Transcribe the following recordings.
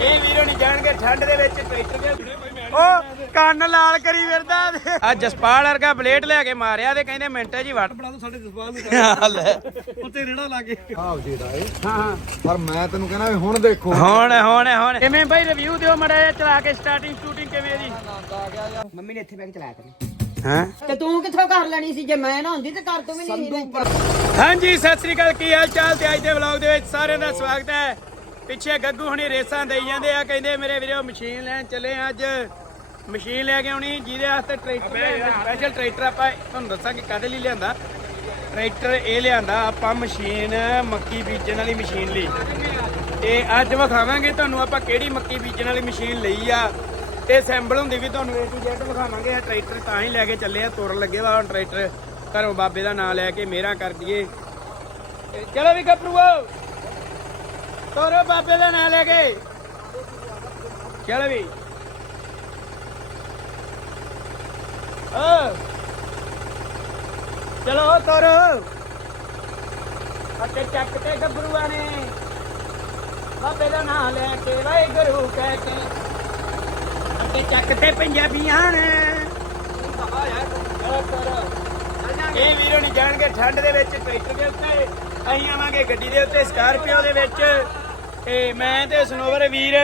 ਇਹ ਵੀਰੋ ਨਹੀਂ ਜਾਣਗੇ ਠੰਡ ਦੇ ਵਿੱਚ ਟਰੈਕਟਰ ਦੇ ਉਹ ਕੰਨ ਲਾਲ ਕਰੀ ਫਿਰਦਾ ਆ ਜਸਪਾਲ ਵਰਗਾ ਬਲੇਡ ਲੈ ਕੇ ਮਾਰਿਆ ਤੇ ਕਹਿੰਦੇ ਮਿੰਟੇ ਜੀ ਵੜ ਬਣਾ ਦੋ ਸਾਡੇ ਜਸਪਾਲ ਨੂੰ ਲੈ। ਉੱਤੇ ਰੇੜਾ ਲਾ ਕੇ। ਆਹ ਜੀ ਦਾ ਏ ਹਾਂ ਹਾਂ। ਪਰ ਮੈਂ ਤੈਨੂੰ ਕਹਿੰਦਾ ਵੀ ਹੁਣ ਦੇਖੋ। ਹੁਣ ਹੁਣ ਹੁਣ। ਕਿਵੇਂ ਭਾਈ ਰਿਵਿਊ ਦਿਓ ਮੜਾ ਜਿਹਾ ਚਲਾ ਕੇ ਸਟਾਰਟਿੰਗ ਸ਼ੂਟਿੰਗ ਕਿਵੇਂ ਦੀ ਮੰਮੀ ਨੇ ਇੱਥੇ ਬੈਠ ਕੇ ਚਲਾਇਆ ਕਰੀ ਹਾਂ? ਤੇ ਤੂੰ ਕਿੱਥੋਂ ਕਰ ਲੈਣੀ ਸੀ? ਜੇ ਮੈਂ ਨਾ ਹੁੰਦੀ ਤੇ ਕਰ ਤੂੰ ਵੀ ਨਹੀਂ ਹਾਂਜੀ ਸਤਿ ਸ੍ਰੀ ਅਕਾਲ ਕੀ ਹਾਲ ਚਾਲ? ਤੇ ਅੱਜ ਦੇ ਵਲੌਗ ਦੇ ਵਿੱਚ ਸਾਰਿਆਂ ਦਾ ਸਵਾਗਤ ਹੈ। ਪਿੱਛੇ ਗੱਗੂ ਹੁਣੀ ਰੇਸਾਂ ਦੇਈ ਜਾਂਦੇ ਆ ਕਹਿੰਦੇ ਮੇਰੇ ਵੀਰੋ ਮਸ਼ੀਨ ਲੈਣ ਚੱਲੇ ਆ ਅੱਜ। ਮਸ਼ੀਨ ਲੈ ਕੇ ਆਉਣੀ ਜਿਹਦੇ ਵਾਸਤੇ ਟਰੈਕਟਰ ਸਪੈਸ਼ਲ ਟਰੈਕਟਰ ਆਪਾਂ ਤੁਹਾਨੂੰ ਦੱਸਾਂਗੇ ਕਾਹਦੇ ਲਈ ਲਿਆਂਦਾ? ਟਰੈਕਟਰ ਇਹ ਲਿਆਂਦਾ ਆਪਾਂ ਮਸ਼ੀਨ ਮੱਕੀ ਬੀਜਣ ਵਾਲੀ ਮਸ਼ੀਨ ਲਈ। ਤੇ ਅੱਜ ਵਿਖਾਵਾਂਗੇ ਤੁਹਾਨੂੰ ਆਪਾਂ ਕਿਹੜੀ ਮੱਕੀ ਬੀਜਣ ਵਾਲੀ ਮਸ਼ੀਨ ਲਈ ਆ। ਤੇ ਸੈਂਬਲ ਹੁੰਦੀ ਵੀ ਤੁਹਾਨੂੰ A to Z ਵਿਖਾਵਾਂਗੇ ਇਹ ਟਰੈਕਟਰ ਤਾਂ ਹੀ ਲੈ ਕੇ ਚੱਲੇ ਆ ਤੁਰਨ ਲੱਗੇ ਵਾ ਹੁਣ ਟਰੈਕਟਰ। ਘਰੋਂ ਬਾਬੇ ਦਾ ਨਾਮ ਲੈ ਕੇ ਮੇਰਾ ਕਰ ਦਈਏ। ਚਲੋ ਵੀ ਗੱਭਰੂਓ ਤੋਰੋ ਬਾਬੇ ਦਾ ਨਾਂ ਲੈ ਕੇ। ਚਲੋ ਵੀ। ਓ। ਚਲੋ ਤੋਰੋ। ਅੱਗੇ ਚੱਕ ਤੇ ਗੱਭਰੂਆਂ ਨੇ ਬਾਬੇ ਦਾ ਨਾਂ ਲੈ ਕੇ ਵਾਹਿਗੁਰੂ ਕਹਿ ਕੇ ਅੱਗੇ ਚੱਕ ਤੇ ਪੰਜਾਬੀਆਂ ਨੇ। ਚਲੋ ਤੋਰੋ। ਇਹ ਵੀਰੋ ਨਹੀਂ ਜਾਣਗੇ, ਠੰਡ ਦੇ ਵਿੱਚ ਟਰੈਕਟਰ ਦੇ ਉੱਤੇ ਅਸੀਂ ਆਵਾਂਗੇ ਗੱਡੀ ਦੇ ਉੱਤੇ, ਸਕਾਰਪੀਓ ਦੇ ਵਿੱਚ। ਤੇ ਮੈਂ ਤੇ ਸਨੋਵਰ ਵੀਰ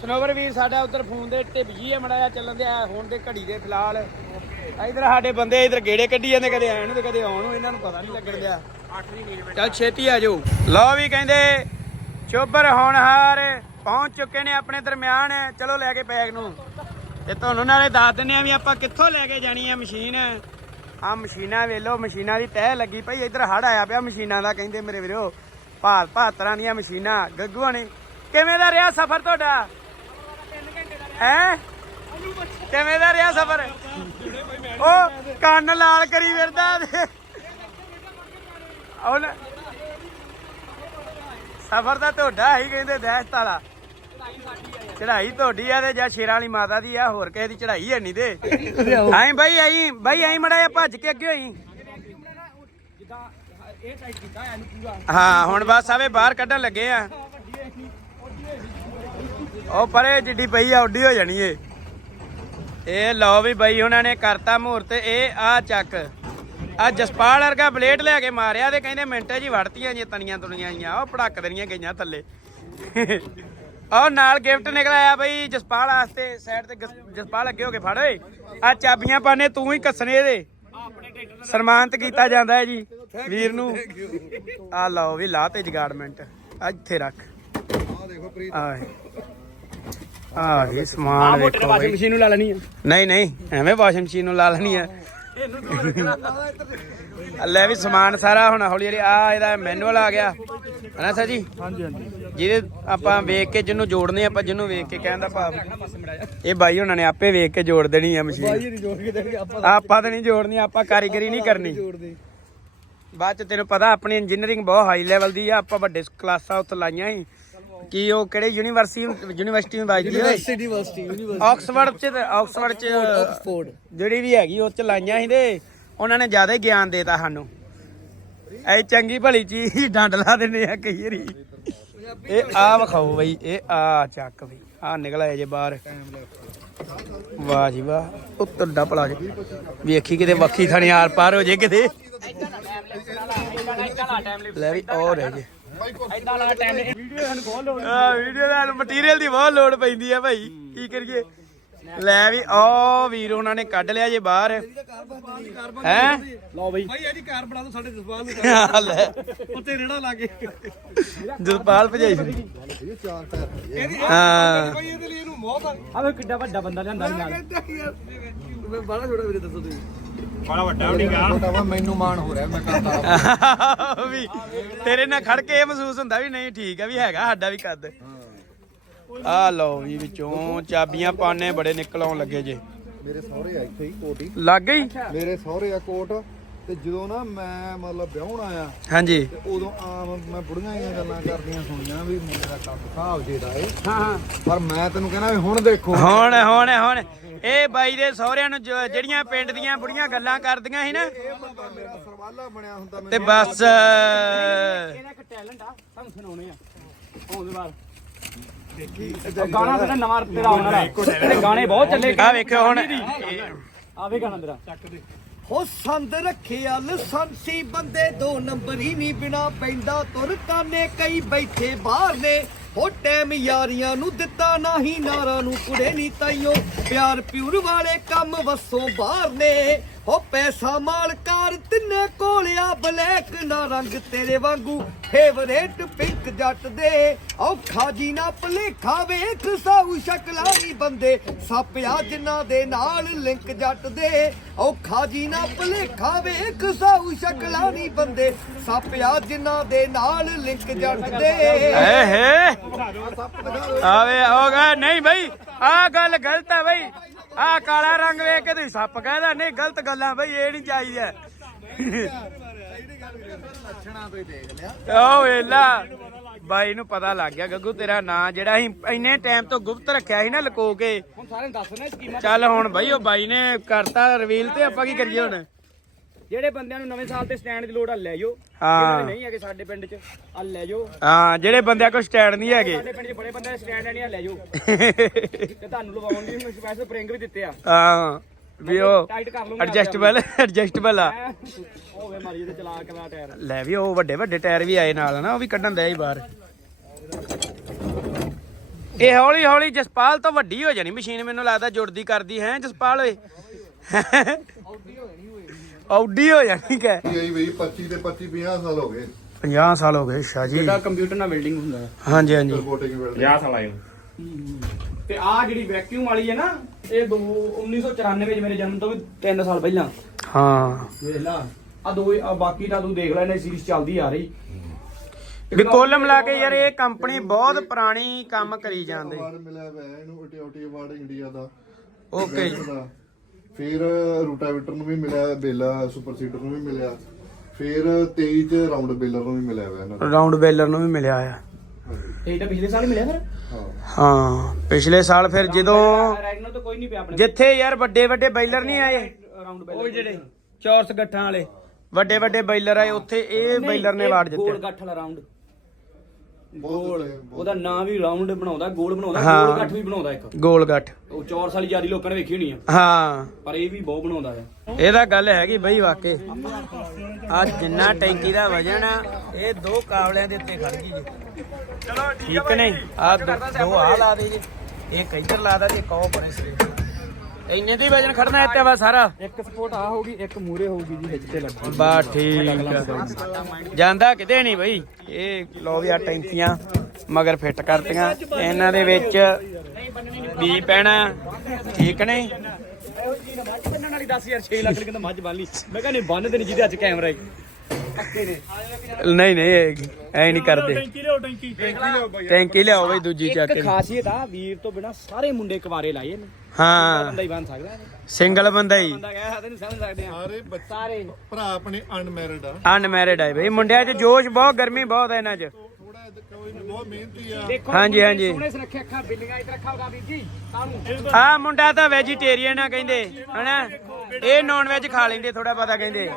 ਸਨੋਵਰ ਵੀਰ ਸਾਡਾ ਉਧਰ ਫੋਨ ਦੇ ਟਿਪ ਹੈ ਮੜਾਇਆ ਚੱਲਣ ਦੇ ਹੁਣ ਦੇ ਘੜੀ ਦੇ ਫਿਲਹਾਲ। ਇਧਰ ਸਾਡੇ ਬੰਦੇ ਇਧਰ ਗੇੜੇ ਕੱਢੀ ਜਾਂਦੇ, ਕਦੇ ਆਣ ਨੂੰ ਤੇ ਕਦੇ ਆਉਣ ਨੂੰ ਇਹਨਾਂ ਨੂੰ ਪਤਾ ਨਹੀਂ ਲੱਗਣ ਦਿਆ। ਚੱਲ ਛੇਤੀ ਆ ਜਾਓ। ਲਓ ਵੀ ਕਹਿੰਦੇ, ਚੋਬਰ ਹੋਣਹਾਰ ਪਹੁੰਚ ਚੁੱਕੇ ਨੇ ਆਪਣੇ ਦਰਮਿਆਨ। ਚਲੋ ਲੈ ਕੇ ਬੈਗ ਨੂੰ। ਤੇ ਤੁਹਾਨੂੰ ਨਾਲੇ ਦੱਸ ਦਿੰਨੇ ਆ ਵੀ ਆਪਾਂ ਕਿੱਥੋਂ ਲੈ ਕੇ ਜਾਣੀ ਆ ਮਸ਼ੀਨ। ਆ ਮਸ਼ੀਨਾਂ ਵੇਲੋ ਮਸ਼ੀਨਾਂ ਦੀ ਤਹਿ ਲੱਗੀ ਪਈ ਇੱਧਰ ਹੜ ਆਇਆ ਪਿਆ ਮਸ਼ੀਨਾਂ ਦਾ, ਕਹਿੰਦੇ ਮੇਰੇ ਵੀਰੋ ਭਾਤ ਭਾਤ ਦੀਆਂ ਮਸ਼ੀਨਾਂ, ਗੱਗੂਆਂ ਨੇ। ਕਿਵੇਂ ਦਾ ਰਿਹਾ ਸਫ਼ਰ ਤੁਹਾਡਾ? ਹੈ? ਕਿਵੇਂ ਦਾ ਰਿਹਾ ਸਫ਼ਰ? ਉਹ ਕੰਨ ਲਾਲ ਕਰੀ ਫਿਰਦਾ ਤੇ। ਸਫ਼ਰ ਦਾ ਤੁਹਾਡਾ ਹੀ, ਕਹਿੰਦੇ ਦਹਿਸ਼ਤ ਵਾਲਾ। ਚੜਾਈ ਤੁਹਾਡੀ ਆ ਤੇ ਜਾਂ ਸ਼ੇਰਾਂ ਵਾਲੀ ਮਾਤਾ ਦੀ ਆ ਹੋਰ ਕਿਸੇ ਦੀ ਚੜਾਈ ਹੈ ਨਹੀਂ ਤੇ। ਆਈ ਬਾਈ ਆਈ ਬਾਈ ਆਈ ਮੜਾ ਜਾ ਭੱਜ ਕੇ ਅੱਗੇ ਹੋਈ। ਹਾਂ ਹੁਣ ਬਸ ਆਵੇ ਬਾਹਰ ਕੱਢਣ ਲੱਗੇ ਆ। ਉਹ ਪਰੇ ਜਿੱਡੀ ਪਈ ਆ ਉੱਡੀ ਹੋ ਜਾਣੀ ਏ। ਇਹ ਲਓ ਵੀ ਬਾਈ ਉਹਨਾਂ ਨੇ ਕਰਤਾ ਮਹੂਰਤ ਇਹ ਆ ਚੱਕ। ਆ ਜਸਪਾਲ ਵਰਗਾ ਬਲੇਡ ਲੈ ਕੇ ਮਾਰਿਆ ਤੇ ਕਹਿੰਦੇ ਮਿੰਟੇ ਜੀ ਵੜਤੀਆਂ ਜੀ ਤਣੀਆਂ ਤੁਣੀਆਂ ਆਈਆਂ ਉਹ ਪੜਕ ਦੇਣੀਆਂ ਗਈਆਂ ਥੱਲੇ। ਉਹ ਨਾਲ ਗਿਫਟ ਨਿਕਲ ਆਇਆ ਬਈ ਜਸਪਾਲ ਵਾਸਤੇ ਸਾਈਡ ਤੇ ਗਸ- ਜਸਪਾਲ ਅੱਗੇ ਹੋ ਕੇ ਫੜ ਓਏ। ਆ ਚਾਬੀਆਂ ਪਾਣੇ ਤੂੰ ਹੀ ਕੱਸਣੇ ਇਹਦੇ। ਸਨਮਾਨਿਤ ਕੀਤਾ ਜਾਂਦਾ ਹੈ ਜੀ ਵੀਰ ਨੂੰ। ਆ ਲਓ ਵੀ ਲਾ ਤੇ ਜਗਾਰਡਮੈਂਟ ਆ ਇੱਥੇ ਰੱਖ। ਆਹ ਦੇਖੋ ਪ੍ਰੀਤ ਆ ਆ ਇਹ ਸਮਾਨ ਵੇਖੋ ਬਈ। ਮਸ਼ੀਨ ਨੂੰ ਲਾ ਲੈਣੀ ਆ। ਨਹੀਂ ਨਹੀਂ ਐਵੇਂ ਵਾਸ਼ਿੰਗ ਮਸ਼ੀਨ ਨੂੰ ਲਾ ਲੈਣੀ ਆ। ਲੈ ਵੀ ਸਮਾਨ ਸਾਰਾ ਹੁਣ ਹੌਲੀ ਹੌਲੀ ਆ ਇਹਦਾ ਮੈਨੂਅਲ ਆ ਗਿਆ। ਹਨਾ ਸਰ ਜੀ? ਹਾਂਜੀ ਹਾਂਜੀ। ਜਿਹਦੇ ਆਪਾਂ ਵੇਖ ਕੇ ਜਿਹਨੂੰ ਜੋੜਨੇ ਆਪਾਂ ਜਿਹਨੂੰ ਵੇਖ ਕੇ ਕਹਿਣ ਦਾ ਭਾਵ ਇਹ ਬਾਈ ਉਹਨਾਂ ਨੇ ਆਪੇ ਵੇਖ ਕੇ ਜੋੜ ਦੇਣੀ ਆ ਮਸ਼ੀਨ। ਆਪਾਂ ਤਾਂ ਨਹੀਂ ਜੋੜਨੀ ਆਪਾਂ ਕਾਰੀਗਰੀ ਨਹੀਂ ਕਰਨੀ। ਬਾਅਦ ਚ ਤੈਨੂੰ ਪਤਾ ਆਪਣੀ ਇੰਜੀਨੀਅਰਿੰਗ ਬਹੁਤ ਹਾਈ ਲੈਵਲ ਦੀ ਆ ਆਪਾਂ ਵੱਡੇ ਕਲਾਸਾਂ ਉੱਥੇ ਲਾਈਆਂ ਸੀ। ਕੀ ਉਹ ਕਿਹੜੇ ਯੂਨੀਵਰਸਿਟੀ ਯੂਨੀਵਰਸਿਟੀ ਨੂੰ ਵੱਜਦੀ ਓਏ? ਯੂਨੀਵਰਸਿਟੀ ਯੂਨੀਵਰਸਿਟੀ ਆਕਸਫੋਰਡ ਚ ਆਕਸਫੋਰਡ ਚ ਜਿਹੜੀ ਵੀ ਹੈਗੀ ਉਹ ਚ ਲਾਈਆਂ ਸੀ ਤੇ ਉਹਨਾਂ ਨੇ ਜ਼ਿਆਦਾ ਹੀ ਗਿਆਨ ਦੇਤਾ ਸਾਨੂੰ। ਐ ਚੰਗੀ ਭਲੀ ਚੀਜ਼ ਡੰਡ ਲਾ ਦਿੰਦੇ ਆ ਕਈ ਵਾਰੀ। ਇਹ ਆ ਵਿਖਾਓ ਬਈ ਇਹ ਆ ਚੱਕ ਬਈ ਆ ਨਿਕਲ ਆਇਆ ਜੇ ਬਾਹਰ। ਵਾਹ ਜੀ ਵਾਹ ਉੱਤਰ ਦਾ ਭਲਾ ਜੀ। ਵੇਖੀ ਕਿਤੇ ਵੱਖੀ ਥਣੀ ਆਰ ਪਾਰ ਹੋ ਜੇ ਕਿਤੇ। ਲੈ ਵੀ ਔਰ ਹੈ ਜੀ ਆ ਵੀਡੀਓ ਦਾ ਮਟੀਰੀਅਲ ਦੀ ਬਹੁਤ ਲੋੜ ਪੈਂਦੀ ਆ ਭਾਈ ਕੀ ਕਰੀਏ? ਲੈ ਵੀ ਆ ਵੀਰ ਉਹਨਾਂ ਨੇ ਕੱਢ ਲਿਆ ਜੇ ਬਾਹਰ। ਹੈ? ਲਓ ਬਈ। ਭਾਈ ਇਹਦੀ ਕਾਰ ਬਣਾ ਦੋ ਸਾਡੇ ਜਸਪਾਲ ਨੂੰ ਲੈ। ਉੱਤੇ ਰੇੜਾ ਲਾ ਕੇ। ਜਸਪਾਲ ਭਜਾਈ ਸੀ। ਇਹ ਚਾਰ ਟਾਇਰ ਹਾਂ। ਭਾਈ ਇਹਦੇ ਲਈ ਇਹਨੂੰ ਮੌਤ ਆ ਆਵੇ ਕਿੱਡਾ ਵੱਡਾ ਬੰਦਾ ਲਿਆਂਦਾ ਨਾਲ। ਮੈਂ ਬੜਾ ਛੋਟਾ ਵੀਰੇ ਦੱਸੋ ਤੁਸੀਂ। ਛੋਟਾ ਵਾ ਮੈਨੂੰ ਮਾਣ ਹੋ ਰਿਹਾ ਮੈਂ ਕਰਦਾ ਵੀ ਤੇਰੇ ਨਾਲ ਖੜ ਕੇ ਇਹ ਮਹਿਸੂਸ ਹੁੰਦਾ ਵੀ ਨਹੀਂ ਠੀਕ ਆ ਵੀ ਹੈਗਾ ਸਾਡਾ ਵੀ ਕੱਦ। ਆ ਲਓ ਵੀ ਵਿੱਚੋਂ ਚਾਬੀਆਂ ਪਾਣੇ ਬੜੇ ਨਿਕਲ ਆਉਣ ਲੱਗੇ ਜੇ। ਮੇਰੇ ਸਹੁਰੇ ਆ ਇੱਥੇ ਹੀ ਕੋਟੀ ਲੱਗ ਗਈ? ਮੇਰੇ ਸਹੁਰੇ ਆ ਕੋਟ ਤੇ ਜਦੋਂ ਨਾ ਮੈਂ ਮਤਲਬ ਵਿਆਹਣ ਆਇਆ ਹਾਂਜੀ। ਤੇ ਉਦੋਂ ਆਮ ਮੈਂ ਬੁੜੀਆਂ ਦੀਆਂ ਗੱਲਾਂ ਕਰਦੀਆਂ ਸੁਣੀਆਂ ਵੀ ਮੁੰਡੇ ਦਾ ਕੰਮ ਹਿਸਾਬ ਜੇ ਦਾ ਏ। ਹਾਂ ਹਾਂ। ਪਰ ਮੈਂ ਤੈਨੂੰ ਕਹਿੰਦਾ ਵੀ ਹੁਣ ਦੇਖੋ। ਹੁਣ ਹੁਣ ਹੁਣ। ਇਹ ਬਾਈ ਦੇ ਸਹੁਰਿਆਂ ਨੂੰ ਜੋ- ਜਿਹੜੀਆਂ ਪਿੰਡ ਦੀਆਂ ਬੁੜੀਆਂ ਗੱਲਾਂ ਕਰਦੀਆਂ ਸੀ ਨਾ ਇਹ ਬੰਦਾ ਮੇਰਾ ਸਰਵਾਲਾ ਬਣਿਆ ਹੁੰਦਾ ਤੇ ਬਸ। ਇਹਦਾ ਇੱਕ ਟੈਲੈਂਟ ਆ ਤੁਹਾਨੂੰ ਸੁਣਾਉਣੇ ਆ। ਆਉਣ ਦੇ ਬਾਅਦ। ਗਾਣਾ ਸਾਡਾ ਨਵਾਂ ਤੇਰਾ ਆਉਣ ਵਾਲਾ। ਤੇਰੇ ਗਾਣੇ ਬਹੁਤ ਚੱਲੇ। ਆ ਵੇਖਿਓ ਹੁਣ। ਆਵੇ ਗਾਣਾ ਤੇਰਾ ਹੋ ਸੰਦ ਰੱਖਿਆ ਲਸੰਸੀ ਬੰਦੇ ਦੋ ਨੰਬਰ ਹੀ ਨਹੀਂ ਬਿਨਾ ਪੈਂਦਾ। ਤੁਰ ਕਾਨੇ ਕਈ ਬੈਠੇ ਬਾਹਰ ਨੇ। ਹੋ ਟੈਮ ਯਾਰੀਆਂ ਨੂੰ ਦਿੱਤਾ ਨਹੀਂ, ਨਾਰਾਂ ਨੂੰ ਕੁੜੇ ਨਹੀਂ ਤਾਈਓ। ਪਿਆਰ ਪਿਉਰ ਵਾਲੇ ਕੰਮ ਵਸੋਂ ਬਾਹਰ ਨੇ। ਹੋ ਪੈਸਾ ਮਾਲਕਾਰ ਤਿੰਨੇ ਕੋਲਿਆ, ਬਲੈਕ ਨਾ ਰੰਗ ਤੇਰੇ ਵਾਂਗੂ। ਫੇਵਰੇਟ ਪਿੰਕ ਜੱਟ ਦੇ। ਔਖਾ ਜੀ ਨਾ ਭਲੇਖਾ ਵੇਖ, ਸਾਊ ਸ਼ਕਲਾਂ ਨਹੀਂ ਬੰਦੇ। ਸੱਪ ਜਿਨ੍ਹਾਂ ਦੇ ਨਾਲ ਲਿੰਕ ਜੱਟ ਦੇ। ਔਖਾ ਜੀ ਨਾ ਭਲੇਖਾ ਵੇਖ, ਸਾਊ ਸ਼ਕਲਾਂ ਨਹੀਂ ਬੰਦੇ। ਸੱਪ ਜਿਨ੍ਹਾਂ ਦੇ ਨਾਲ ਲਿੰਕ ਜੱਟ ਦੇ। ਏ ਹੇ? ਆਵੇ ਹੋਗਾ ਨਹੀਂ ਬਈ ਆ ਗੱਲ ਗਲਤ ਹੈ ਬਈ। ਆ ਕਾਲਾ ਰੰਗ ਵੇਖ ਕੇ ਤੁਸੀਂ ਸੱਪ ਕਹਿੰਦਾ ਨਹੀਂ ਗਲਤ ਗੱਲਾਂ ਬਈ ਇਹ ਨਹੀਂ ਚਾਹੀਦਾ ਓ ਵੇਲਾ ਬਾਈ ਨੂੰ ਪਤਾ ਲੱਗ ਗਿਆ ਗੱਗੂ ਤੇਰਾ ਨਾਂ ਜਿਹੜਾ ਅਸੀਂ ਇੰਨੇ ਟਾਈਮ ਤੋਂ ਗੁਪਤ ਰੱਖਿਆ ਸੀ ਨਾ ਲੁਕੋ ਕੇ। ਹੁਣ ਸਾਰਿਆਂ ਸਕੀਮਾਂ ਚੱਲ ਹੁਣ ਬਈ ਉਹ ਬਾਈ ਨੇ ਕਰਤਾ ਰਿਵੀਲ ਤੇ ਆਪਾਂ ਕੀ ਕਰੀਏ ਹੁਣ? ਜਿਹੜੇ ਬੰਦਿਆਂ ਨੂੰ ਨਵੇਂ ਸਾਲ ਤੇ ਸਟੈਂਡ ਦੀ ਲੋੜ ਆ ਲੈ ਜਾਓ। ਹਾਂ। ਨਹੀਂ ਹੈਗੇ ਸਾਡੇ ਪਿੰਡ 'ਚ ਆ ਲੈ ਜਾਓ। ਹਾਂ ਜਿਹੜੇ ਬੰਦਿਆਂ ਕੋਲ ਸਟੈਂਡ ਨਹੀਂ ਹੈਗੇ। ਸਾਡੇ ਪਿੰਡ 'ਚ ਬੜੇ ਬੰਦੇ ਸਟੈਂਡ ਨਹੀਂ ਆ ਲੈ ਜਾਓ। ਤੇ ਤੁਹਾਨੂੰ ਲਵਾਉਣ ਲਈ ਸਪੈਸ਼ਲ ਪ੍ਰਿੰਗ ਵੀ ਦਿੱਤੇ ਆ। ਹਾਂ ਵੀ ਉਹ ਟਾਈਟ ਕਰ ਲੂੰਗਾ ਐਡਜਸਟਬਲ ਐਡਜਸਟਬਲ ਆ। ਹੋਵੇ ਮਾਰੀ ਤੇ ਚਲਾ ਕਰਾ ਟਾਇਰ ਲੈ ਵੀ ਉਹ ਵੱਡੇ ਵੱਡੇ ਟਾਇਰ ਵੀ ਆਏ ਨਾਲ ਨਾ ਉਹ ਵੀ ਕੱਢਣ ਦੇ ਹੀ ਬਾਹਰ। ਇਹ ਹੌਲੀ ਹੌਲੀ ਜਸਪਾਲ ਤੋਂ ਵੱਡੀ ਹੋ ਜਾਣੀ ਮਸ਼ੀਨ ਮੈਨੂੰ ਲੱਗਦਾ ਜੁੜਦੀ ਕਰਦੀ ਹੈ ਜਸਪਾਲ ਓਏ। ਆਉਡੀ ਹੋ ਜਾਣੀ ਕਿ। ਇਹ ਵੀ 25 ਤੇ 25 50 ਸਾਲ ਹੋ ਗਏ। 50 ਸਾਲ ਹੋ ਗਏ ਸ਼ਾਹ ਜੀ। ਜਿਹੜਾ ਕੰਪਿਊਟਰ ਨਾਲ ਬਿਲਡਿੰਗ ਹੁੰਦਾ ਹੈ। ਹਾਂਜੀ ਹਾਂਜੀ। ਰਿਪੋਰਟਿੰਗ ਵੇਲੇ 50 ਸਾਲ ਆਏ ਤੇ ਆ ਜਿਹੜੀ ਵੈਕਿਊਮ ਵਾਲੀ ਹੈ ਨਾ ਇਹ ਦੋ 1994 ਵਿੱਚ ਮੇਰੇ ਜਨਮ ਤੋਂ ਵੀ 3 ਸਾਲ ਪਹਿਲਾਂ। ਹਾਂ। ਵੇਖ ਲਾ ਆ ਦੋ ਆ ਬਾਕੀ ਤਾਂ ਤੂੰ ਦੇਖ ਲੈ ਇਹਨੇ ਸੀਰੀਜ਼ ਚੱਲਦੀ ਆ ਰਹੀ। ਵੀ ਕੁੱਲ ਮਿਲਾ ਕੇ ਯਾਰ ਇਹ ਕੰਪਨੀ ਬਹੁਤ ਪੁਰਾਣੀ ਕੰਮ ਕਰੀ ਜਾਂਦੇ। ਅਵਾਰਡ ਮਿਲਿਆ ਹੋਇਆ ਇਹਨੂੰ ਇਟਿਓਟੀ ਅਵਾਰਡ ਇੰਡੀਆ ਦਾ। ਓਕੇ ਦਾ। ਫਿਰ ਰੂਟਾਵੇਟਰ ਨੂੰ ਵੀ ਮਿਲਿਆ ਬੇਲਾ ਸੁਪਰ ਸੀਡਰ ਨੂੰ ਵੀ ਮਿਲਿਆ। ਫਿਰ 23 ਚ ਰਾਉਂਡ ਬੇਲਰ ਨੂੰ ਵੀ ਮਿਲਿਆ ਹੋਇਆ ਇਹਨਾਂ ਦਾ। ਰਾਉਂਡ ਬੇਲਰ ਨੂੰ ਵੀ ਮਿਲਿਆ ਆ। ਇਹ ਤਾਂ ਪਿਛਲੇ ਸਾਲ ਹੀ ਮਿਲਿਆ ਫਿਰ? ਹਾਂ। ਪਿਛਲੇ ਸਾਲ ਫਿਰ ਜਦੋਂ ਰੈਗਨੋ ਤਾਂ ਕੋਈ ਨਹੀਂ ਪਿਆ ਆਪਣੇ ਜਿੱਥੇ ਯਾਰ ਵੱਡੇ ਵੱਡੇ ਬੈਲਰ ਨਹੀਂ ਆਏ। ਰਾਉਂਡ ਉਹ ਜਿਹੜੇ ਚੌਰਸ ਗੱਠਾਂ ਵਾਲੇ। ਵੱਡੇ ਵੱਡੇ ਬੈਲਰ ਆਏ ਉੱਥੇ ਇਹ ਬੈਲਰ ਨੇ ਵਾਰਡ ਗੋਲ ਜਿੱਤਿਆ ਗੱਠ ਵਾਲਾ ਰਾਉਂਡ। ਗੋਲ। ਉਹਦਾ ਨਾਂ ਵੀ ਰਾਉਂਡ ਬਣਾਉਂਦਾ ਗੋਲ ਬਣਾਉਂਦਾ। ਗੋਲ ਗੱਠ ਵੀ ਬਣਾਉਂਦਾ ਇੱਕ। ਗੋਲ ਗੱਠ ਉਹ ਚੌਰ ਸਾਲੀ ਯਾਰੀ ਲੋਕਾਂ ਨੇ ਵੇਖੀ ਹੋਣੀ ਆ। ਹਾਂ। ਪਰ ਇਹ ਵੀ ਬਹੁਤ ਬਣਾਉਂਦਾ ਹੈ ਇਹਦਾ ਗੱਲ ਹੈਗੀ ਬਈ ਵਾਕੇ। ਆ ਜਿੰਨਾ ਟੈਂਕੀ ਦਾ ਵਜਨ ਆ ਇਹ ਦੋ ਕਾਵਲਿਆਂ ਦੇ ਉੱਤੇ ਖੜ ਗਈ ਜੀ। ਚਲੋ ਠੀਕ ਨਹੀਂ? ਆ ਦੋ ਆ ਲਾ ਦੇ ਜੀ। ਇੱਕ ਇੱਧਰ ਲਾ ਦਾ ਤੇ ਇੱਕ ਉਹ ਪਰੇ ਸਿਰੇ ਇੰਨੇ ਤੇ ਵਜਨ ਖੜਨਾ ਇੱਥੇ ਵਾ ਸਾਰਾ। ਇੱਕ ਸਪੋਰਟ ਆ ਹੋਊਗੀ ਇੱਕ ਮੂਰੇ ਹੋਊਗੀ ਜੀ ਹਿੱਚ ਤੇ ਲੱਗੀ ਬਾ ਠੀਕ। ਜਾਂਦਾ ਕਿਤੇ ਨਹੀਂ ਬਈ। ਇਹ ਲੋ ਵੀ ਆ ਟੈਂਕੀਆਂ ਮਗਰ ਫਿੱਟ ਕਰਤੀਆਂ। ਇਹਨਾਂ ਦੇ ਵਿੱਚ ਵੀ ਪੈਣਾ ਠੀਕ ਨਹੀਂ? ਮੱਝ ਬੰਨਣ ਵਾਲੀ 10000 6 ਲੱਖ ਦੀ ਕਹਿੰਦਾ ਮੱਝ ਬੰਨ ਲਈ। ਮੈਂ ਕਹਿੰਦਾ ਨਹੀਂ ਬੰਨ ਦੇਣੀ ਜਿਹਦੇ ਅੱਜ ਕੈਮਰਾ ਹੈ। ਨੇ ਨਹੀਂ ਨਹੀਂ ਇਹ ਐ ਨਹੀਂ ਕਰਦੇ। ਟੈਂਕੀ ਲਿਓ ਟੈਂਕੀ। ਟੈਂਕੀ ਲਿਆਓ ਬਈ। ਦੂਜੀ ਚੱਕ ਇੱਕ ਕੇ। ਖਾਸੀਅਤ ਆ ਵੀਰ ਤੋਂ ਬਿਨਾ ਸਾਰੇ ਮੁੰਡੇ ਕੁਵਾਰੇ ਲਾਏ ਨੇ ਹਾਂ। ਬੰਦਾ ਹੀ ਬਣ ਸਕਦਾ ਸਿੰਗਲ ਬੰਦਾ ਹੀ। ਬੰਦਾ ਕਹਿਆ ਤੈਨੂੰ ਸਮਝ ਸਕਦੇ ਆ। ਸਾਰੇ ਭਰਾ ਆਪਣੇ ਅਨਮੈਰਿਡ ਆ। ਅਨਮੈਰਿਡ ਹੈ ਬਈ। ਮੁੰਡਿਆਂ 'ਚ ਜੋਸ਼ ਬਹੁਤ ਗਰਮੀ ਬਹੁਤ ਹੈ ਇਹਨਾਂ 'ਚ। ਥੋੜਾ ਕੋਈ ਨੀ, ਬਹੁਤ ਮਿਹਨਤੀ ਆ। ਦੇਖੋ ਹਾਂਜੀ, ਹਾਂਜੀ। ਸੋਹਣੇ ਸੁਨੱਖੇ ਅੱਖਾਂ ਬਿੱਲੀਆਂ ਇੱਧਰ ਰੱਖਾ ਹੋਗਾ ਵੀਰ ਜੀ। ਕਾਹਨੂੰ? ਆ ਮੁੰਡਾ ਤਾਂ ਵੈਜੀਟੇਰੀਅਨ ਆ ਕਹਿੰਦੇ ਹਨਾ? ਇਹ ਨੌਨ ਵੈਜ ਖਾ ਲੈਂਦੇ ਥੋੜਾ ਪਤਾ ਕਹਿੰਦੇ।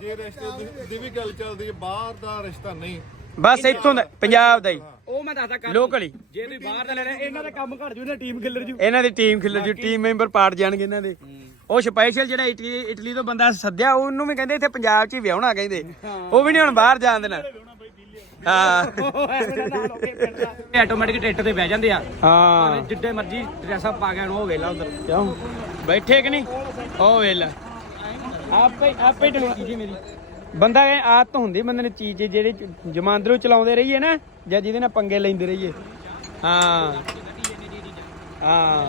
ਜੇ ਰਿਸ਼ਤੇ ਦੀ- ਦੀ ਵੀ ਗੱਲ ਚੱਲਦੀ ਹੈ ਬਾਹਰ ਦਾ ਰਿਸ਼ਤਾ ਨਹੀਂ। ਬਸ ਇੱਥੋਂ ਦਾ ਪੰਜਾਬ ਦਾ ਹੀ। ਉਹ ਮੈਂ ਦੱਸਦਾ ਕਰ ਲੋਕਲ ਹੀ। ਜੇ ਤੁਸੀਂ ਬਾਹਰ ਦਾ ਲੈਣਾ ਇਹਨਾਂ ਦਾ ਕੰਮ ਘੜ ਜੂ ਇਹਨਾਂ ਟੀਮ ਖਿੱਲਰ ਜੂ। ਇਹਨਾਂ ਦੀ ਟੀਮ ਖਿੱਲਰ ਜੂ ਟੀਮ ਮੈਂਬਰ ਪਾੜ ਜਾਣਗੇ ਇਹਨਾਂ ਦੇ। ਉਹ ਸਪੈਸ਼ਲ ਜਿਹੜਾ ਇਟਲੀ ਇਟਲੀ ਤੋਂ ਬੰਦਾ ਸੱਦਿਆ ਉਹਨੂੰ ਵੀ ਕਹਿੰਦੇ ਇੱਥੇ ਪੰਜਾਬ 'ਚ ਹੀ ਵਿਆਹਣਾ ਕਹਿੰਦੇ। ਉਹ ਵੀ ਨਹੀਂ ਹੁਣ ਬਾਹਰ ਜਾਣ ਦੇਣਾ। ਹਾਂ। ਆਟੋਮੈਟਿਕ ਟਰੈਕਟਰ ਤੇ ਬਹਿ ਜਾਂਦੇ ਆ। ਹਾਂ। ਜਿੱਡੇ ਮਰਜ਼ੀ ਡਰੈਸ ਅਪ ਪਾ ਕੇ ਉਹ ਵੇਲਾ ਉਧਰ। ਕਿਉਂ? ਬੈਠੇ ਕਿ ਨਹੀਂ? ਉਹ ਵੇਲਾ। ਆਪੇ ਆਪੇ ਡਲੂਕੀ ਜੀ ਮੇਰੀ। ਬੰਦਾ ਇਹ ਆਦਤ ਹੁੰਦੀ ਬੰਦੇ ਨੇ ਚੀਜ਼ ਜਿਹੜੀ ਜਮਾਂਦਰੂ ਚਲਾਉਂਦੇ ਰਹੀਏ ਨਾ, ਜਾਂ ਜਿਹਦੇ ਨਾਲ ਪੰਗੇ ਲੈਂਦੇ ਰਹੀਏ। ਹਾਂ। ਹਾਂ।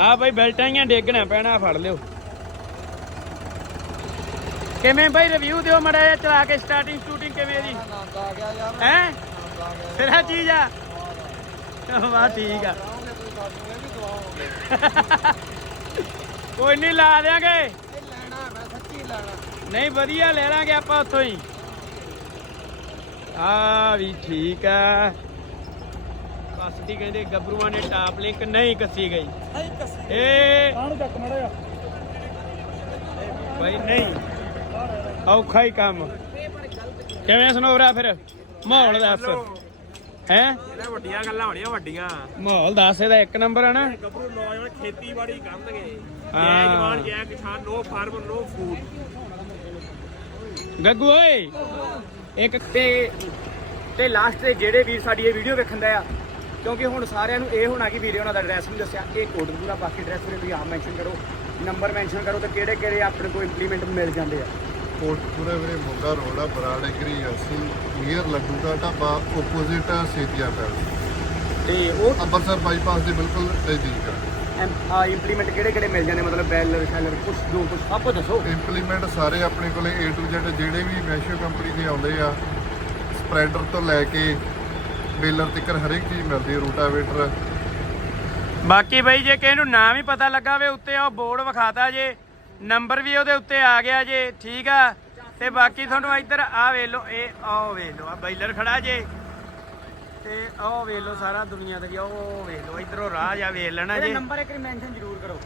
ਆ ਬਈ ਬੈਲਟਾਂ ਹੀ ਡੇਗਣਾ ਪੈਣਾ, ਫੜ ਲਿਓ। ਕਿਵੇਂ ਬਈ ਰਿਵਿਊ ਦਿਓ ਮੜਾ ਜਿਹਾ, ਚਲਾ ਕੇ ਸਟਾਰਟਿੰਗ ਸ਼ੂਟਿੰਗ ਕਿਵੇਂ ਦੀ ਹੈ? ਤੇਰਾ ਚੀਜ਼ ਆ। ਵਾਹ, ਠੀਕ ਆ। ਕੋਈ ਨਹੀਂ ਲਾ ਦਿਆਂਗੇ। ਨਹੀਂ ਵਧੀਆ ਲੈ ਲਾਂਗੇ ਆਪਾਂ ਉੱਥੋਂ ਹੀ। ਆ ਵੀ ਠੀਕ ਆ। ਕਸਤੀ ਕਹਿੰਦੇ ਗੱਭਰੂਆਂ ਨੇ ਟਾਪ ਲਿੰਕ ਨਹੀਂ ਕੱਸੀ ਗਈ। ਏ ਕਾਹਨੂੰ ਚੱਕ ਮੜਾ ਭਾਈ ਨਹੀਂ। ਔਖਾ ਹੀ ਕੰਮ। ਕਿਵੇਂ ਸੁਣੋਰਾ ਫਿਰ? ਮਾਹੌਲ ਦੱਸ। ਹੈ? ਇਹ ਵੱਡੀਆਂ ਗੱਲਾਂ ਹੋਣੀਆਂ ਵੱਡੀਆਂ। ਮਾਹੌਲ ਦੱਸ ਇਹਦਾ ਇੱਕ ਨੰਬਰ ਹੈ ਨਾ। ਗੱਭਰੂ ਨੌਜਵਾਨ ਖੇਤੀਬਾੜੀ ਕਰਨਗੇ। ਜੈ ਜਵਾਨ ਜੈ ਕਿਸਾਨ no farm no food. Gaggu ਓਏ! ਇੱਕ ਤੇ ਤੇ ਲਾਸਟ ਤੇ ਜਿਹੜੇ ਵੀਰ ਸਾਡੀ ਇਹ ਵੀਡੀਓ ਵੇਖਣ ਦਾ ਆ ਕਿਉਂਕਿ ਹੁਣ ਸਾਰਿਆਂ ਨੂੰ ਇਹ ਹੋਣਾ ਕਿ ਵੀਰੇ ਉਹਨਾਂ ਦਾ ਐਡਰੈਸ ਵੀ ਦੱਸਿਆ ਇਹ ਕੋਟਕਪੂਰਾ ਬਾਕੀ ਐਡਰੈਸ ਵੀ ਤੁਸੀਂ ਆਪ ਮੈਂਸ਼ਨ ਕਰੋ ਨੰਬਰ ਮੈਂਸ਼ਨ ਕਰੋ ਤੇ ਕਿਹੜੇ ਕਿਹੜੇ ਆਪਣੇ ਕੋਲ ਇੰਪਲੀਮੈਂਟ ਮਿਲ ਜਾਂਦੇ ਆ। ਕੋਟਪੁਰੇ ਵੀਰੇ ਮੋਗਾ ਰੋਡ ਆ ਬਰਾੜ ਐਗਰੀ ਅਸੀਂ ਨੀਅਰ ਲੱਡੂ ਦਾ ਢਾਬਾ ਆਪੋਜ਼ਿਟ ਸੇਤੀਆ ਪੈਲਸ। ਤੇ ਉਹ ਅੰਮ੍ਰਿਤਸਰ ਬਾਈਪਾਸ ਦੇ ਬਿਲਕੁਲ ਨਜ਼ਦੀਕ ਆ। ਇੰਪਲੀਮੈਂਟ ਕਿਹੜੇ ਕਿਹੜੇ ਮਿਲ ਜਾਂਦੇ? ਮਤਲਬ ਬੈਲਰ ਸ਼ੈਲਰ ਕੁਛ ਜੋ ਕੁਛ। ਸਭ ਕੁਝ ਦੱਸੋ। ਇੰਪਲੀਮੈਂਟ ਸਾਰੇ ਆਪਣੇ ਕੋਲੇ A to Z ਜਿਹੜੇ ਵੀ ਮੈਸ਼ੋ ਕੰਪਨੀ ਦੇ ਆਉਂਦੇ ਆ ਸਪਰੈਡਰ ਤੋਂ ਲੈ ਕੇ ਬੇਲਰ ਤੱਕ ਹਰੇਕ ਚੀਜ਼ ਮਿਲਦੀ ਹੈ ਰੂਟਾਵੇਟਰ। ਬਾਕੀ ਬਈ ਜੇ ਕਿਸੇ ਨੂੰ ਨਾਮ ਹੀ ਪਤਾ ਲੱਗਾ ਵੇ ਉੱਤੇ ਉਹ ਬੋਰਡ ਵਿਖਾਤਾ ਜੇ। ਨੰਬਰ ਵੀ ਉਹਦੇ ਉੱਤੇ ਆ ਗਿਆ ਜੇ ਠੀਕ ਆ। ਤੇ ਬਾਕੀ ਤੁਹਾਨੂੰ ਇੱਧਰ ਆ ਵੇਖ ਲਓ ਇਹ ਆਹ ਵੇਖ ਲਓ ਆ ਬੈਲਰ ਖੜਾ ਜੇ। ਤੇ ਆਹ ਵੇਖ ਲਓ ਸਾਰਾ ਦੁਨੀਆ ਦਾ ਉਹ ਵੇਖ ਲਓ ਇੱਧਰੋਂ ਰਾਹ ਜਾ ਵੇਖ ਲੈਣਾ ਜੇ। ਨੰਬਰ ਇੱਕ ਮੈਂਸ਼ਨ ਜ਼ਰੂਰ ਕਰੋ।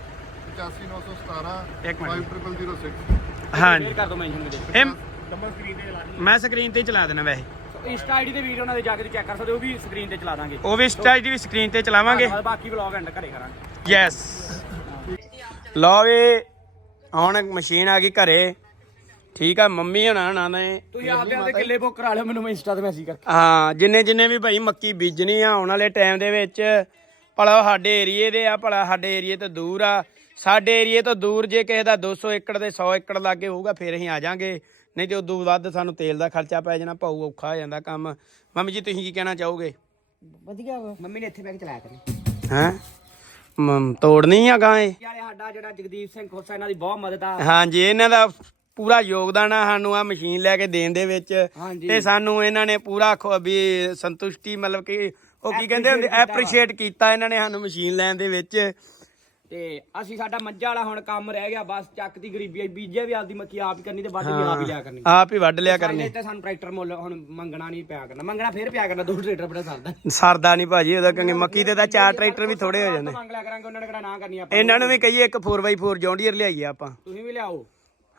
85917 ਇੱਕ ਮਿੰਟ। 5006 ਹਾਂਜੀ। ਕਰ ਦੋ ਮੈਂਸ਼ਨ ਮੇਰੇ ਇਹ ਨੰਬਰ ਸਕਰੀਨ ਤੇ ਚਲਾ ਮੈਂ ਸਕਰੀਨ ਤੇ ਹੀ ਚਲਾ ਦੇਣਾ ਵੈਸੇ। ਇੰਸਟਾ ਆਈਡੀ ਤੇ ਵੀਡੀਓ ਉਹਨਾਂ ਦੇ ਜਾ ਕੇ ਚੈੱਕ ਕਰ ਸਕਦੇ ਹੋ ਉਹ ਵੀ ਸਕਰੀਨ ਤੇ ਚਲਾ ਦਾਂਗੇ। ਉਹ ਵੀ ਸਟਾਈਲ ਦੀ ਵੀ ਸਕਰੀਨ ਤੇ ਚਲਾਵਾਂਗੇ। ਬਾਕੀ ਵਲੌਗ ਐਂਡ ਘਰੇ ਕਰਾਂਗੇ। ਯੈਸ ਲਓ ਵੀ ਹੁਣ ਮਸ਼ੀਨ ਆ ਗਈ ਘਰੇ। ਠੀਕ ਆ ਮੰਮੀ ਹੋਣਾ ਨਾ ਨੇ। ਤੁਸੀਂ ਆਪਦੇ ਆਪਦੇ ਕਿੱਲੇ ਬੁੱਕ ਕਰਾ ਲਿਓ ਮੈਨੂੰ ਮੈਂ ਇੰਸਟਾ ਤੇ ਮੈਸੇਜ ਕਰਕੇ। ਹਾਂ ਜਿੰਨੇ ਜਿੰਨੇ ਵੀ ਭਾਈ ਮੱਕੀ ਬੀਜਣੀ ਆ ਆਉਣ ਵਾਲੇ ਟਾਈਮ ਦੇ ਵਿੱਚ ਭਲਾ ਸਾਡੇ ਏਰੀਏ ਦੇ ਆ ਭਲਾ ਸਾਡੇ ਏਰੀਏ ਤੋਂ ਦੂਰ ਆ। ਸਾਡੇ ਏਰੀਏ ਤੋਂ ਦੂਰ ਜੇ ਕਿਸੇ ਦਾ 200 ਏਕੜ ਦੇ 100 ਏਕੜ ਲਾਗੇ ਹੋਊਗਾ ਫਿਰ ਅਸੀਂ ਆ ਜਾਾਂਗੇ। ਨਹੀਂ ਤੇ ਉਦੋਂ ਵੱਧ ਸਾਨੂੰ ਤੇਲ ਦਾ ਖਰਚਾ ਪੈ ਜਾਣਾ ਪਾਉ ਔਖਾ ਹੋ ਜਾਂਦਾ ਕੰਮ। ਮੰਮੀ ਜੀ ਤੁਸੀਂ ਕੀ ਕਹਿਣਾ ਚਾਹੋਗੇ? ਵਧੀਆ ਵਾ। ਮੰਮੀ ਨੇ ਇੱਥੇ ਬੈਗ ਚਲਾਇਆ ਕਰੀ। ਹੈਂ? ਤੋੜਨੀ ਆ ਗਾਂ ਇਹ? ਯਾਰ ਸਾਡਾ ਜਿਹੜਾ ਜਗਦੀਪ ਸਿੰਘ ਖੋਸਾ ਇਹਨਾਂ ਦੀ ਬਹੁਤ ਮਦਦ ਆ। ਹਾਂਜੀ ਇਹਨਾਂ ਦਾ ਪੂਰਾ ਯੋਗਦਾਨ ਆ ਸਾਨੂੰ ਆ ਮਸ਼ੀਨ ਲੈ ਕੇ ਦੇਣ ਦੇ ਵਿੱਚ। ਹਾਂਜੀ। ਤੇ ਸਾਨੂੰ ਇਹਨਾਂ ਨੇ ਪੂਰਾ ਖੁ- ਵੀ ਸੰਤੁਸ਼ਟੀ ਮਤਲਬ ਕਿ ਉਹ ਕੀ ਕਹਿੰਦੇ ਹੁੰਦੇ ਐਪਰੀਸ਼ੀਏਟ ਕੀਤਾ ਇਹਨਾਂ ਨੇ ਸਾਨੂੰ ਮਸ਼ੀਨ ਲੈਣ ਦੇ ਵਿੱਚ। ਤੇ ਅਸੀਂ ਸਾਡਾ ਮੱਝਾਂ ਵਾਲਾ ਹੁਣ ਕੰਮ ਰਹਿ ਗਿਆ ਬਸ ਚੱਕ ਦੀ ਗਰੀਬੀ ਆਈ, ਬੀਜੇ ਵੀ ਆਪਦੀ ਮੱਕੀ ਆਪ ਹੀ ਕਰਨੀ ਤੇ ਵੱਢ ਵੀ ਆਪ ਹੀ ਲਿਆ ਕਰਨੀ। ਆਪ ਹੀ ਵੱਢ ਲਿਆ ਕਰਨੇ। ਤੇ ਸਾਨੂੰ ਟਰੈਕਟਰ ਮੁੱਲ ਹੁਣ ਮੰਗਣਾ ਨਹੀਂ ਪਿਆ ਕਰਨਾ। ਮੰਗਣਾ ਫੇਰ ਪਿਆ ਕਰਨਾ ਦੋ ਟਰੈਕਟਰ ਬੜਾ ਸਰਦਾ। ਸਰਦਾ ਨਹੀਂ ਭਾਜੀ ਉਹਦਾ ਕਿਉਂਕਿ ਮੱਕੀ ਤੇ ਤਾਂ ਚਾਰ ਟਰੈਕਟਰ ਵੀ ਥੋੜੇ ਹੋ ਜਾਂਦੇ। ਮੰਗ ਲਿਆ ਕਰਾਂਗੇ ਉਹਨਾਂ ਨੇ ਕਿਹੜਾ ਨਾ ਕਰਨੀ ਆਪਾਂ। ਇਹਨਾਂ ਨੂੰ ਵੀ ਕਹੀਏ ਇੱਕ 4x4 ਜੌਂਡੀਅਰ ਲਿਆਈਏ ਆਪਾਂ। ਤੁਸੀਂ ਵੀ ਲਿਆਓ।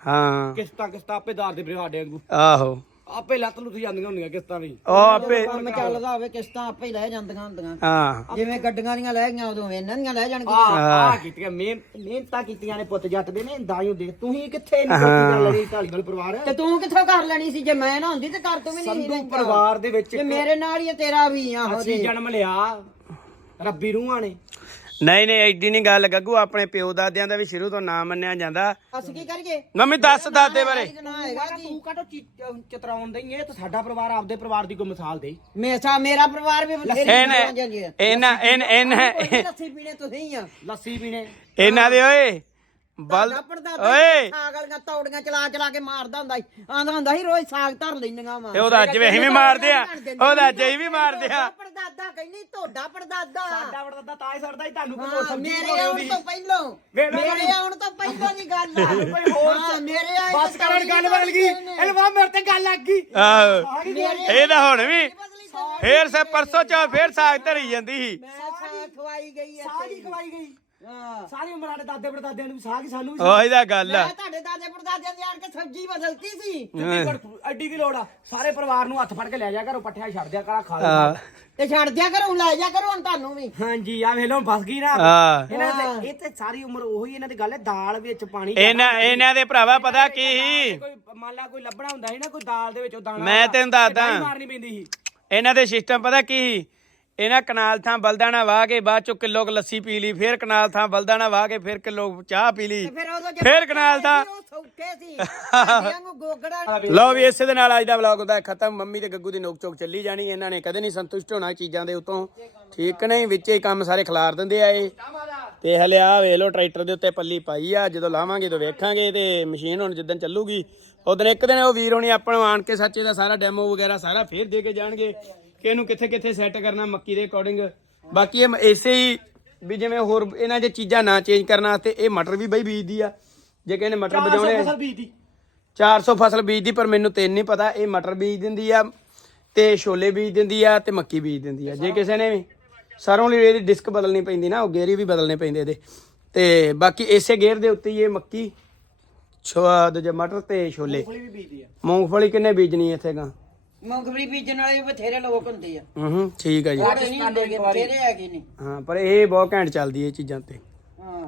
ਹਾਂ। ਕਿਸ਼ਤਾਂ ਕਿਸ਼ਤਾਂ ਆਪੇ ਦਾਰ ਦੇ ਵੀਰੇ ਸਾਡੇ ਵਾਂਗੂ। ਆਹੋ। ਆਪੇ ਲੱਤ ਲੁੱਟ ਜਾਂਦੀਆਂ ਹੁੰਦੀਆਂ ਕਿਸ਼ਤਾਂ ਵੀ ਉਹ ਆਪੇ ਕੰਮ ਚੱਲਦਾ ਹੋਵੇ ਕਿਸ਼ਤਾਂ ਆਪੇ ਹੀ ਲੈ ਜਾਂਦੀਆਂ ਹੁੰਦੀਆਂ। ਹਾਂ। ਜਿਵੇਂ ਗੱਡੀਆਂ ਦੀਆਂ ਲੈ ਗਈਆਂ ਉਦੋਂ ਇਹਨਾਂ ਦੀਆਂ ਲੈ ਜਾਣਗੀਆਂ। ਆ ਆ ਕੀਤੀਆਂ ਮਿਹਨਤ ਮਿਹਨਤਾਂ ਕੀਤੀਆਂ ਨੇ ਪੁੱਤ ਜੱਟ ਦੇ ਨੇ ਦਾਇਓ ਦੇ। ਕਿੱਥੇ ਨਹੀਂ ਕੋਈ ਗੱਲ ਲੜੀ ਢਾਲੀਵਾਲ ਪਰਿਵਾਰ? ਤੇ ਤੂੰ ਕਿੱਥੋਂ ਕਰ ਲੈਣੀ ਸੀ? ਜੇ ਮੈਂ ਨਾ ਹੁੰਦੀ ਤੇ ਕਰ ਤੂੰ ਵੀ ਨਹੀਂ ਸੀ ਸੰਧੂ ਰਹਿੰਦਾ। ਪਰਿਵਾਰ ਦੇ ਵਿੱਚ ਜੇ ਮੇਰੇ ਨਾਲ ਹੀ ਤੇਰਾ ਵੀ ਆ ਅਸੀਂ ਜਨਮ ਲਿਆ। ਰੱਬੀ ਰੂਹਾਂ ਨੇ। ਨਹੀਂ ਨਹੀਂ ਐਡੀ ਨਹੀਂ ਗੱਲ ਗੱਗੂ ਆਪਣੇ ਪਿਓ ਦਾਦਿਆਂ ਦਾ ਵੀ ਸ਼ੁਰੂ ਤੋਂ ਨਾਮ ਮੰਨਿਆ ਜਾਂਦਾ। ਅਸੀਂ ਕੀ ਕਰੀਏ? ਮੰਮੀ ਦੱਸ ਦਾਦੇ ਬਾਰੇ। ਨਾ ਤੂੰ ਕਾਟੋ ਚਤਰਾਉਣ ਦੇ ਇਹ ਤਾਂ ਸਾਡਾ ਪਰਿਵਾਰ ਆਪਦੇ ਪਰਿਵਾਰ ਦੀ ਕੋਈ ਮਿਸਾਲ ਦੇ। ਮੇਸਾ ਮੇਰਾ ਪਰਿਵਾਰ ਵੀ ਇਹਨੇ ਇਹਨਾਂ ਇਹਨਾਂ ਲੱਸੀ ਪੀਣੇ ਤੁਸੀਂ ਆ। ਲੱਸੀ ਪੀਣੇ। ਇਹਨਾਂ ਦੇ ਓਏ ਬਲ ਓਏ। ਸਾਗ ਵਾਲੀਆਂ ਤੌੜੀਆਂ ਚਲਾ ਚਲਾ ਕੇ ਮਾਰਦਾ ਹੁੰਦਾ ਸੀ। ਆਂਦਾ ਹੁੰਦਾ ਸੀ ਰੋਜ਼ ਸਾਗ ਧਰ ਲੈਂਦੀਆਂ ਵਾ। ਤੇ ਉਹਦਾ ਅੱਜ ਵੀ ਅਸੀਂ ਵੀ ਮਾਰਦੇ ਆ। ਉਹਦਾ ਅੱਜ ਵੀ ਮਾਰਦੇ ਆ। ਤੁਹਾਡਾ ਪੜਦਾਦਾ। ਸਾਡਾ ਵੜਦਾ ਤਾਂ ਹੀ ਸੜਦਾ ਹੀ ਤੁਹਾਨੂੰ ਕੋਈ ਹਾਂ, ਸਬਜ਼ੀ ਮੇਰੇ ਆਉਣ ਤੋਂ ਪਹਿਲਾਂ। ਵੇਖ ਲਓ ਮੇਰੇ ਆਉਣ ਤੋਂ ਪਹਿਲਾਂ ਦੀ ਗੱਲ ਆ। ਕੋਈ ਹੋਰ ਹਾਂ, ਮੇਰੇ ਆਏ ਬਸ ਕਰਨ ਗੱਲ ਬਦਲ ਗਈ। ਇਹਲਵਾ ਮੇਰੇ ਤੇ ਗੱਲ ਲੱਗ ਗਈ। ਆਹੋ। ਮੇਰੇ ਇਹ ਤਾਂ ਹੁਣ ਵੀ ਬਦਲੀ ਤਾਂ ਫੇਰ ਸੇ ਪਰਸੋਂ ਚਾ ਫੇਰ ਸਾਗ ਧਰੀ ਜਾਂਦੀ ਸੀ। ਮੈਂ ਸਾਗ ਖਵਾਈ ਗਈ ਆ ਸਾਗ ਹੀ ਖਵਾਈ ਗਈ। ਸਾਰੀ ਉਮਰ ਸਾਡੇ ਦਾਦੇ ਪੜਦਾਦਿਆਂ ਨੂੰ ਸਾਗ ਹੀ ਸਾਨੂੰ ਵੀ ਉਹੀ ਤਾਂ ਗੱਲ ਆ। ਮੈਂ ਤੁਹਾਡੇ ਦਾਦੇ ਪੜਦਾਦਿਆਂ ਦੇ ਆਣ ਕੇ ਸਬਜ਼ੀ ਬਦਲਤੀ ਸੀ। ਜਿੰਨੀ ਕੁ ਅੱਡੀ ਦੀ ਲੋੜ ਆ? ਸਾਰੇ ਪਰਿਵਾਰ ਨੂੰ ਹੱਥ ਫੜ ਕੇ ਲੈ ਜਾ ਕਰੋ ਪੱਠਿਆ ਛੱਡ ਦਿਆ ਕਰਾ ਖਾ ਹਾਂ। ਲਿਆ ਤੇ ਛੱਡ ਦਿਆ ਕਰੋ ਲੈ ਜਾ ਕਰੋ ਹੁਣ ਤੁਹਾਨੂੰ ਵੀ। ਹਾਂਜੀ ਆ ਵੇਖ ਲਓ ਫਸ ਗਈ ਨਾ। ਹਾਂ। ਇਹਨਾਂ ਦੇ ਇਹ ਤੇ ਸਾਰੀ ਉਮਰ ਉਹੀ ਇਹਨਾਂ ਦੀ ਗੱਲ ਹੈ ਦਾਲ ਵਿੱਚ ਪਾਣੀ ਇਹਨਾਂ ਇਹਨਾਂ ਦੇ ਭਰਾਵਾ ਪਤਾ ਕੀ ਸੀ? ਕੋਈ ਮੰਨ ਲਾ ਕੋਈ ਲੱਭਣਾ ਹੁੰਦਾ ਸੀ ਨਾ ਕੋਈ ਦਾਲ ਦੇ ਵਿੱਚ ਉਹ ਦਾਣਾ ਮੈਂ ਤੈਨੂੰ ਦੱਸਦਾ। ਤੇ ਮਾਰਨੀ ਪੈਂਦੀ ਸੀ। ਇਹਨਾਂ ਦੇ ਸਿਸਟਮ ਪਤਾ ਕੀ ਸੀ? ਇਹਨਾਂ ਕਨਾਲ ਥਾਂ ਬਲਦਾਣਾ ਵਾਹ ਕੇ ਬਾਅਦ ਚੋਂ ਕਿਲੋ ਕੁ ਲੱਸੀ ਪੀ ਲਈ ਫਿਰ ਕਨਾਲ ਥਾਂ ਬਲਦਾਣਾ ਵਾਹ ਕੇ ਫਿਰ ਕਿਲੋ ਚਾਹ ਪੀ ਲਈ। ਫਿਰ ਉਦੋਂ ਫਿਰ ਕਨਾਲ ਥਾਂ ਉਹ ਸੌਖੇ ਸੀ। ਸਾਡਿਆਂ ਨੂੰ ਗੋਗੜਾ ਲਓ ਵੀ ਇਸੇ ਦੇ ਨਾਲ ਅੱਜ ਦਾ ਵਲੌਗ ਹੁੰਦਾ ਖਤਮ। ਮੰਮੀ ਤੇ ਗੱਗੂ ਦੀ ਨੋਕ ਚੋਕ ਚੱਲੀ ਜਾਣੀ ਇਹਨਾਂ ਨੇ ਕਦੇ ਨਹੀਂ ਸੰਤੁਸ਼ਟ ਹੋਣਾ ਚੀਜ਼ਾਂ ਦੇ ਉਤੋਂ। ਠੀਕ ਨਹੀਂ ਵਿੱਚ ਹੀ ਕੰਮ ਸਾਰੇ ਖਿਲਾਰ ਦਿੰਦੇ ਆ ਇਹ। ਤੇ ਹਲੇ ਆ ਵੇਖ ਲਓ ਟਰੈਕਟਰ ਦੇ ਉੱਤੇ ਪੱਲੀ ਪਾਈ ਆ ਜਦੋਂ ਲਾਵਾਂਗੇ ਤਾਂ ਵੇਖਾਂਗੇ ਤੇ ਮਸ਼ੀਨ ਹੁਣ ਜਿੱਦਣ ਚੱਲੂਗੀ। ਉਦੋਂ ਇੱਕ ਦਿਨ ਉਹ ਵੀਰ ਹੋਣੀ ਆਪਾਂ ਨੂੰ ਆਣ ਕੇ ਸੱਚੇ ਦਾ ਸਾਰਾ ਡੈਮੋ ਵਗੈਰਾ ਸਾਰਾ ਫੇਰ ਦੇ ਕੇ ਜਾਣਗੇ। ਕਿ ਇਹਨੂੰ ਕਿੱਥੇ ਕਿੱਥੇ ਸੈੱਟ ਕਰਨਾ ਮੱਕੀ ਦੇ ਅਕੋਰਡਿੰਗ ਬਾਕੀ ਇਹ ਐਸੇ ਹੀ ਵੀ ਜਿਵੇਂ ਹੋਰ ਇਹਨਾਂ ਦੇ ਚੀਜ਼ਾਂ ਨਾ ਚੇਂਜ ਕਰਨ ਵਾਸਤੇ ਇਹ ਮਟਰ ਵੀ ਬਈ ਬੀਜਦੀ ਆ। ਜੇ ਕਿਸੇ ਨੇ ਮਟਰ ਬਜਾਉਣੇ ਆ। ਫਸਲ ਬੀਜਦੀ। 400 ਫਸਲ ਬੀਜਦੀ ਪਰ ਮੈਨੂੰ ਤਿੰਨ ਨਹੀਂ ਪਤਾ ਇਹ ਮਟਰ ਬੀਜ ਦਿੰਦੀ ਆ ਤੇ ਛੋਲੇ ਬੀਜ ਦਿੰਦੀ ਆ ਤੇ ਮੱਕੀ ਬੀਜ ਦਿੰਦੀ ਆ। ਜੇ ਕਿਸੇ ਨੇ ਵੀ ਸਰੋਂ ਲਈ ਇਹਦੀ ਡਿਸਕ ਬਦਲਣੀ ਪੈਂਦੀ ਨਾ ਉਹ ਗੇਰੀ ਵੀ ਬਦਲਨੇ ਪੈਂਦੇ ਇਹਦੇ। ਤੇ ਬਾਕੀ ਇਸੇ ਗੇਅਰ ਦੇ ਉੱਤੇ ਹੀ ਇਹ ਮੱਕੀ ਛੋ ਦੂਜੇ ਮਟਰ ਤੇ ਛੋਲੇ। ਵੀ ਬੀਜਦੀ ਆ। ਮੂੰਗਫਲੀ ਕਿੰਨੇ ਬੀਜਣੀ ਇੱਥੇ ਗਾ? ਮੂੰਗਫਲੀ ਬੀਜਣ ਵਾਲੇ ਵੀ ਬਥੇਰੇ ਲੋਕ ਹੁੰਦੇ ਆ। ਹੂੰ ਹੂੰ ਠੀਕ ਆ ਜੀ। ਥੋੜੇ ਨਹੀਂ ਹੁੰਦੇ ਗੇ, ਬਥੇਰੇ ਹੈਗੇ ਨੇ। ਹਾਂ ਪਰ ਇਹ ਬਹੁਤ ਘੈਂਟ ਚੱਲਦੀ ਇਹ ਚੀਜ਼ਾਂ ਤੇ। ਹਾਂ।